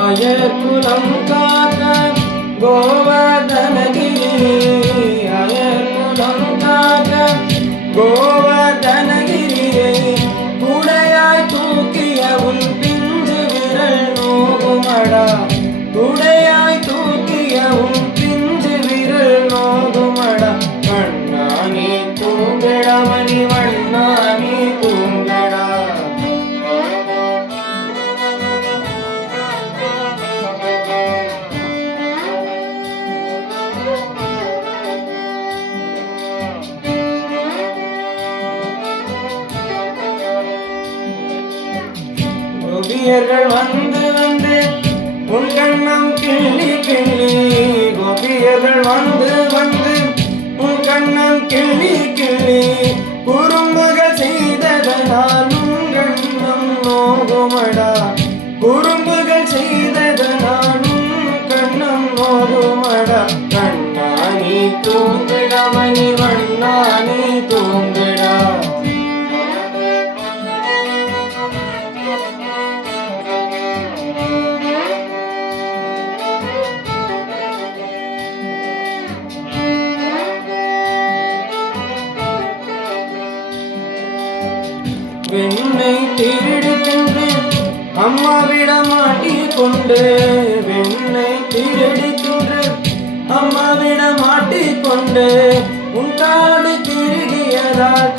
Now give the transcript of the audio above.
அயர்குலம் காக்க கோவர்தனகிரி, அயர்குலம் காக்க கோவர்தனகிரியை குடையாய் தூக்கிய உன் பிஞ்சு விரல் நோகுமடா, குடையாய் தூக்கிய உன் பிஞ்சு விரல் நோகுமடா. வண்ணா நீ தூங்கடா மணி வண்ணா நீ தூங்கடா. கோபியர்கள் வந்து வந்து உன் கண்ணம் கிள்ளி கிள்ளி, கோபியர்கள் வந்து வந்து உன் கண்ணம் கிள்ளி கிள்ளி, குறும்புகள் செய்ததனால் உன் கண்ணம் நோகுமடா, குறும்புகள் செய்ததனால் உன் கண்ணம் நோகுமடா. கண்ணா நீ தூங்கடா மணி வண்ணா நீ தூங்கடா. வெண்ணை திருடி தின்று அம்மாவிடம் மாட்டிக்கொண்டு, வெண்ணை திருடி தின்று அம்மாவிடம் மாட்டிக்கொண்டு, உன் காடு திருகியதால்